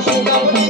Khu.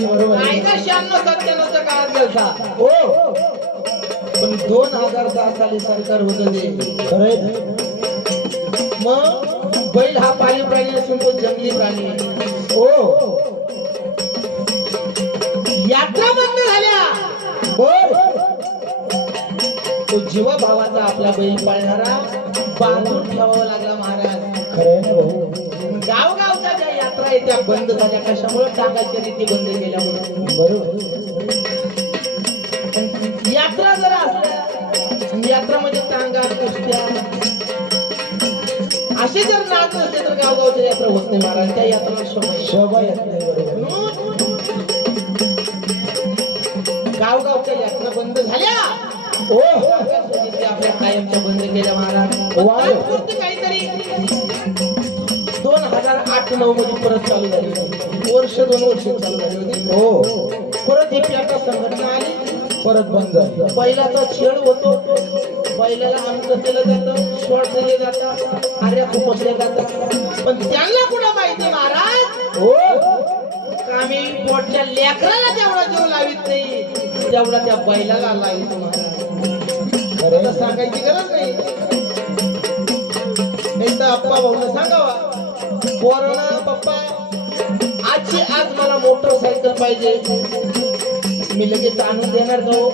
बंद झाली बरोबर. आहे. नाही तर शहाण्णव सत्त्याण्णवच्या काळात गेलता? हो. पण दोन हजार सहा साली सरकार होतं ते. खरंय. मग बैल हा पाळीव प्राणी असून तो जंगली प्राणी आहे. हो. यात्रा बंद झाल्या. बर तो जीवा भावाचा आपला बैल पाळणारा बांधून ठेवावा लागला महाराज. खरंय ना भाऊ. आहेत त्या बंद झाल्या कशामुळे? टाका शर्यती बंद केल्यामुळे. बरोबर यात्रा जरा असल्या यात्रा म्हणजे टांगा कुस्त्या. असे जर नाच असते तर गावगावच्या यात्रा होत नाही महाराज. त्या यात्रा शोभा शोभा येत नाही बरोबर. गावगावच्या यात्रा बंद झाल्या. हो आपल्या कायमच्या बंद केल्या महाराज. वा. नऊ मध्ये परत चालू झाली. वर्ष दोन वर्ष चालू झाली होती. हो. परत ही पेटा संघटना आली. परत बंद. झाली बैलाचा छेड होतो. बैलाला अंक केलं जातं शॉर्ट दिले जातात आर्या खुपसले जातात. पण त्यांना कुठं माहिती महाराज? हो. आम्ही पोटच्या लेकराला जेवढा जीव लावित नाही. तेवढा त्या बैलाला लावित महाराज. सांगायची गरज नाही. तर अप्पा भाऊला सांगावा. पोराला पप्पा आजची आज मला मोटरसायकल पाहिजे. मी लगेच आणून देणार तो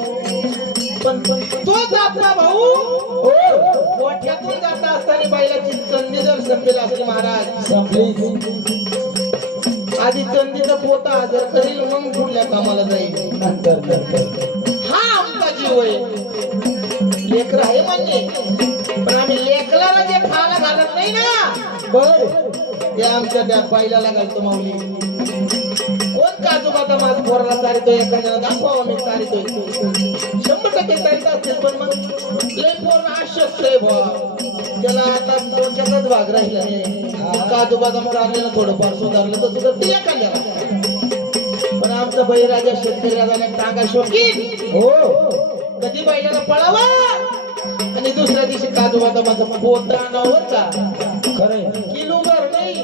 पण तोच आपला भाऊ. हो. मोठ्यातून जाता असताना बैलाची संधी जर संपेल असेल महाराज. संपली. आधी संधीचा पोता हजर करील मग पुढल्या कामाला जाईल. नंतर नंतर. हा आमचा जीव आहे. लेकर आहे मान्य. बर. ते आमच्या त्या बैलाला घालतो माऊली. कोण काजू बदाम आज पोराला चारितो एखाद्याला दाखवावा मी चारितोय. शंभर टक्के चारित असतील पण मग लय पोर आशक्त आहे बुवा. त्याला आता डोक्याचाच भाग राहिला. काजू बदाम चाललेलं थोडंफार सुधारलं तर सुद्धा ते एखाद्याला. पण आमचा बळीराजा शेतकरी राजाने टांगा शोकीन हो. कधी बैलाला पळावा? आणि दुसऱ्या दिवशी काजू बदामाचं पोत आणावर का? खरंय. किलोभर नाही.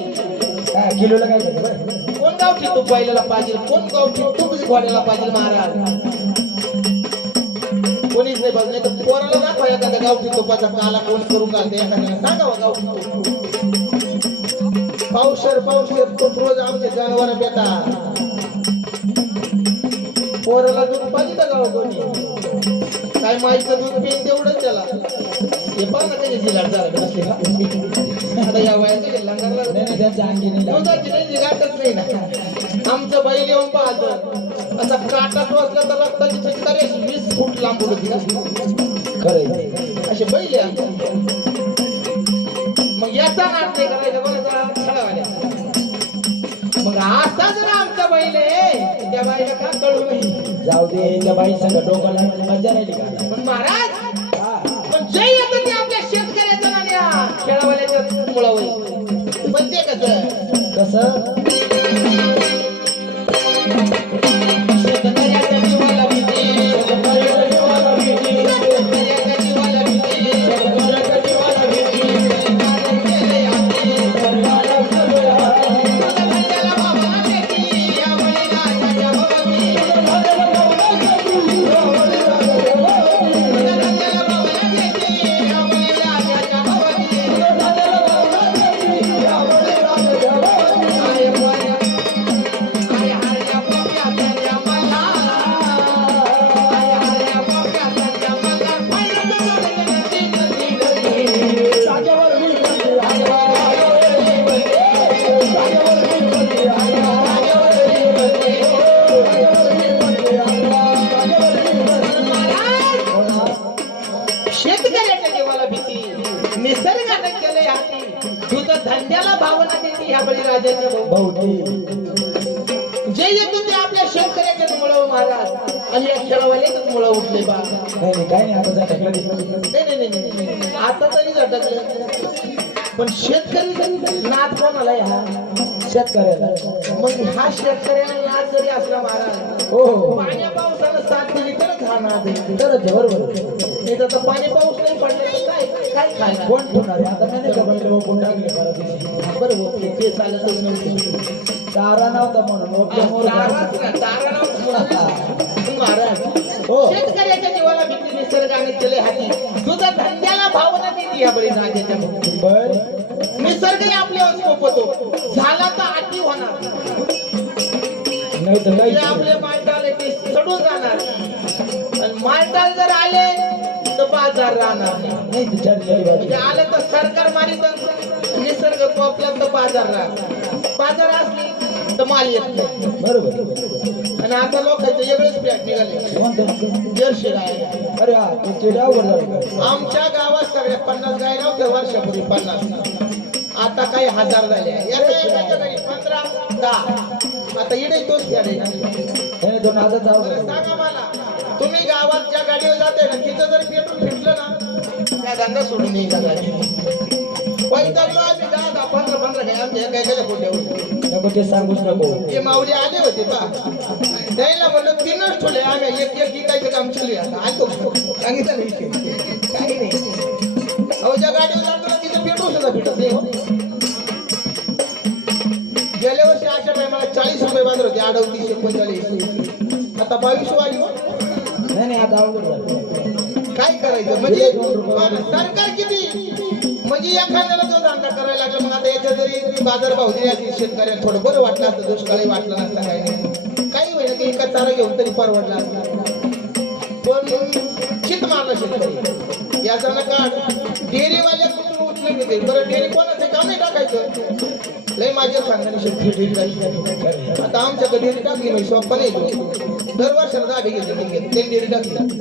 काय किलोला काय करतो? कोण गावठी तूप बैलाला पाहिजे? कोण गावठी तूप घोड्याला पाहिजे महाराज? कोणीच नाही पाहिजे नाही तर पोराला दाखवा एखाद्या गावठी तुपाचा काला कोण करून घालते एखाद्याला. सांगावं गावठी तुप. पावशर पावशर तूप रोज आमचे जनावर बेटा पोराला दूध पाहिजे का गाव कोणी? काय माईचं दूध पिईन तेवढंच त्याला. हे पहा ना कधी जिल्हा झाला का आता या वयाचं हे लंगारला नाही. दुधाची ना. आमचं बैल येऊन पाहतं. असा काटात वाजला तर रक्ताची छटकारी अशी वीस फूट लांब होती खरंय. असे बैल आहे. आमचे. मग याचा नाट नाही करायचा कोणाचा खेळावाल्या. मग असा जर आमचा बैल आहे त्या बाईला का कळू नाही जाऊ दे त्या बाई संग डोकं लावण्याची मजा नाही का पण महाराज. पण जे येतं ते आपल्या शेतकऱ्याचं ना या खेळावाल्याच्या मुळावर. पण ते कसं? कसं? हाती तुझं धंद्याला भावना देते ह्या बळीराजाच्या जे येतो ते आपल्या शेतकऱ्याच्याच मुळं महाराज आणि या खेळावाल्याच मुळं उठले बा. नाही नाही काय नाही आता नाही. नाही नाही नाही, नाही नाही. आता तरी झटकलं पण शेतकरी नाद कोणाला आहे हा? शेतकऱ्याला. मग हा शेतकऱ्याला नाद जरी असला महाराज हो. हो पाण्या पावसानं साथ दिली तरच हा नाद आहे तरच आहे, बरोबर. नाही तर आता पाणी पाऊस नाही पडले तर कोण ठेवणार? आता नाही का बैल कोण टाकले परत बरोबर ते- ते चालतच नव्हतं चारा नव्हता म्हणून ओके, मोर? तारा. महाराज. हो. शेतकऱ्याच्या जीवाला भीती निसर्गाने केले हाती. तुझा धंद्याला भावना देते या बळी राजाच्या. बर. निसर्गही आपल्यावर सोपतो झाला तर आटी होणार. नाही तर आपले मालटाल ते चढून जाणार. आणि मालटाल जर आले बाजार राहणार नाही. म्हणजे आले तर सरकार मारित निसर्ग तर बाजार राहणार. बाजार असली तर माल येत नाही. बरोबर. आणि आता लोकांचे वेगळेच प्लॅट निघाले. जर्शी राहिले अरे हा ते ते झालं? आमच्या गावात सगळ्या पन्नास गाय नव्हत्या वर्षापूर्वी पन्नास. आता काही हजार झाले. पंधरा दहा. आता इडे तोच प्लॅट आहे. ना नाही दोन हजार सांगा मला. तुम्ही गावात ज्या गाडीवर जाते ना तिथं जर पेट्रोल फिटलं ना त्या धंदा सोडून येईल गाडी पैदल आम्ही दहा दहा पंधरा पंधरा काय आमच्या नको ते सांगूच नको. ते माऊली आले होते पा त्याला म्हणलं तीनच ठेवले आम्ही एक एक विकायचं काम चालू आता. सांगितलं नाही. विषय. काही नाही. अहो ज्या गाडीवर जातो ना तिथं पेट्रोल सुद्धा भेटत नाही हो. गेल्या वर्षी अशा टायमाला चाळीस रुपये बाजार होते अडवतीस एकोणचाळीस आता बावीस काय करायचं? म्हणजे सरकार किती? म्हणजे एखाद्याला जो धंदा करायला लागला मग आता याच्या जरी बाजार भाव दिले असतील शेतकऱ्याला थोडं बरं वाटलं असतं दुष्काळी वाटलं नसतं काही नाही. काही होईल की एका चारा घेऊन तरी परवडला असता. पण चित मारला शेतकरी. याचा नका डेअरीवाल्या कुठून उचलून घेते बरं डेअरी कोणाचं काम नाही टाकायचं? लय माझ्या सांगण्याने शेतकरी आता आमच्याकडे डेअरी टाकली म्हणजे सोप्पा नाही तो. वर्षाला दहा घेतली घेतली त्यांनी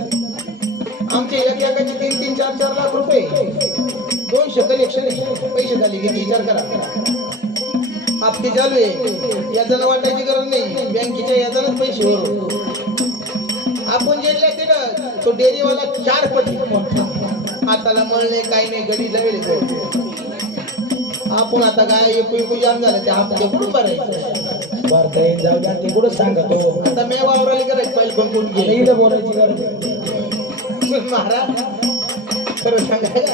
आमचे एक एकाचे तीन तीन चार चार लाख रुपये दोनशे कलेक्शन पैसे झाले किती विचार करा हप्ते चालू आहे याचा वाटायची गरज नाही बँकेच्या याचाच पैसे भरू आपण जे ते तो डेअरीवाला चार पटी हाताला मळणे काही नाही गडी लवेल आपण आता काय एकू जाम झालं ते हप्ते कुठून भरायचं भारता येईन जाऊ द्या ते कुठं सांगतो. आता मी वावराली करायचं पहिले गेले? इथं बोलायची गरज आहे. महाराज खरं सांगायला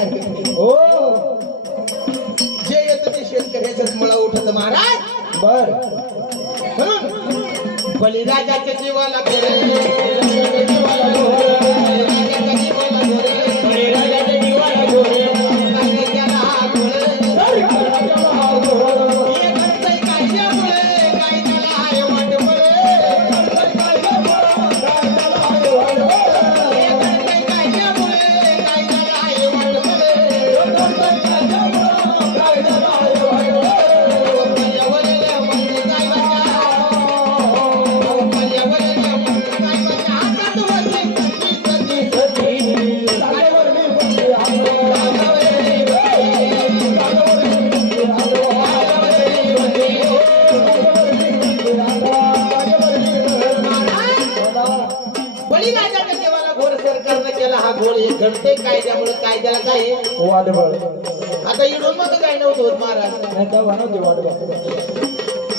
हो. जे येतं ते शेतकऱ्याच्याच मुळा उठत महाराज. बर. बलिराजाच्या जीवाला कायद्यामुळे कायद्याला काय आहे? वाटबळ. आता इडून मग काय नव्हतं होत महाराज? नाही तेव्हा नव्हती वाटबळ.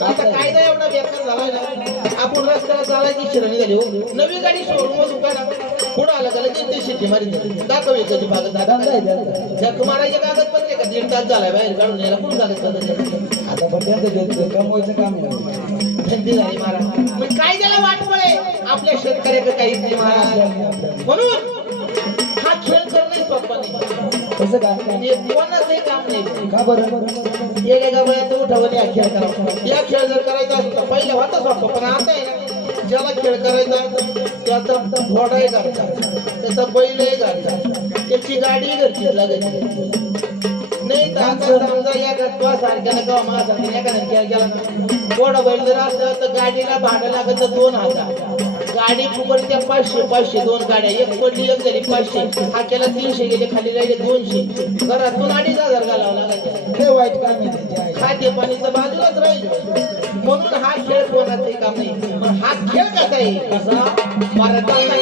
आता कायदा एवढा बेकार झालाय ना आपण रस्त्याला चालायची शिरणी झाली हो. नवी गाडी सोडून मग दुकान पुढं आलं का लगेच ते शिट्टी मारी दाखव एखादी भागत आहे. जर तुम्हाला कागदपत्र आहे का? दीड तास झालाय बाहेर काढून यायला. कोण कागदपत्र आता पण त्यांचं कमवायचं काम आहे. थंडी झाली महाराज. मग कायद्याला वाट पडे आपल्या शेतकऱ्याकडे काहीच नाही महाराज. म्हणून खेळ कसं काय कोणाचंही काम नाही का बरं एका वयात उठावं या खेळ करावा या खेळ जर करायचा असेल तर पहिलं होता सोपं पण आता आहे ना ज्याला खेळ करायचा त्याचा घोडाही घरचा त्याचा बैलही घरचा त्याची गाडी घरचीच लागायची नाही तर आता समजा या गटवा सारख्याला किंवा माझ्यासारख्या एखाद्याने खेळ केला ना घोडा बैल जर असलं तर गाडीला भाडं लागत दोन हजार. गाडी फुकट त्या पाचशे पाचशे दोन गाड्या. एक पडली एक झाली पाचशे. हा केला तीनशे गेले खाली राहिले दोनशे. घरातून अडीच हजार घालावं लागायचे. ते वाईट काम आहे. खाद्य पाणीचं बाजूलाच राहील. म्हणून हा खेळ कोणाचंही काम नाही. पण हा खेळ कसा आहे? कसा? भारताचा